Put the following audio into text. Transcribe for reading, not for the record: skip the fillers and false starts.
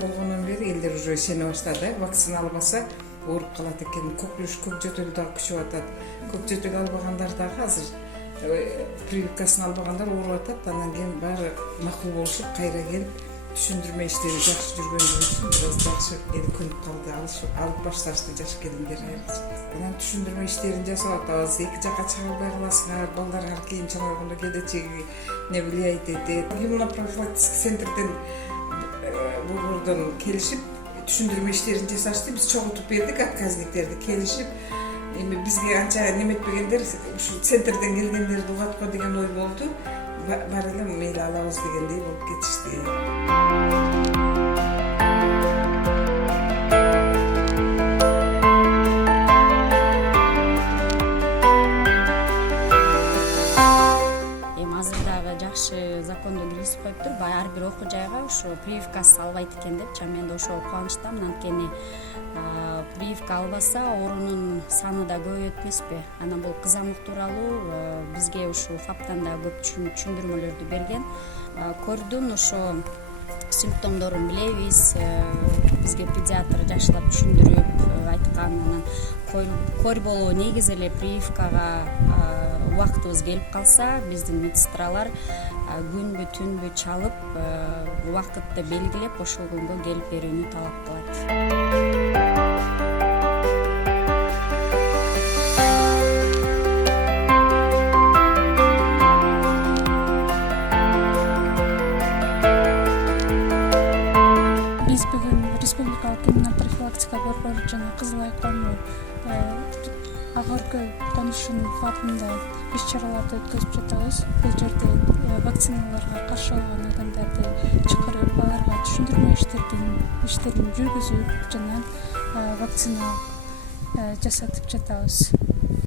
болгондон бери элдер уже ишене баштады. Вакцина албаса ооруп калат экен. Көкүлүш, көк жөтөл дагы күчүп атат. Көк жөтөл албагандар дагы азыр прививкасын албагандар ооруп атат. Андан кийин баары макул болушуп, кайра келип түшүндүрмө иштери жакшы жүргөндүгү үчүн бир аз жакшы көнүп калды. Алып башташты жаш келиндер. Анан түшүндүрмө иштерин жасап атабыз. Эки жакка чыга албай каласыңар, балдарга кийинчерээк болгондо келечеги не влиять этет. Иммунопрофилактический центрден бордон келишип түшүндүрмө иштерин жасашты. Биз чогултуп бердик отказниктерди, келишип эми бизге анча неметпегендер ушу центрден келгендерди угатко деген ой болду. Баары эле мейли алабыз дегендей болуп кетишти. Азыр дагы жакшы закондо киргизип коюптур. Ар бир окуу жайга ошо прививкасы албайт экен депчи. Мен да ошого кубанычтамын. Анткени прививка албаса оорунун саны да көбөйөт эмеспи. Анан бул кызамык тууралуу бизге ушу ФАПтан да көп түшүндүрмөлөрдү берген. Көрдүм ошо симптомдорун билебиз. Бизге педиатр жакшылап түшүндүрүп айткан. Анан кор болуу негизи эле прививкага убактыбыз келип калса, биздин медсестралар күнбү түнбү чалып, убакытты белгилеп, ошол күнгө келип берүүнү талап кылат. Биз бүгүн республикалык иммунопрофилактика борбору жана Кызыл Ай коому ак өлкө конушунун ФАПында иш-чараларды өткөзүп жатабыз. Бул жерде вакциналарга каршы алган адамдарды чакырып, аларга түшүндүрмө иштерин жүргүзүп жана вакцина жасатып жатабыз.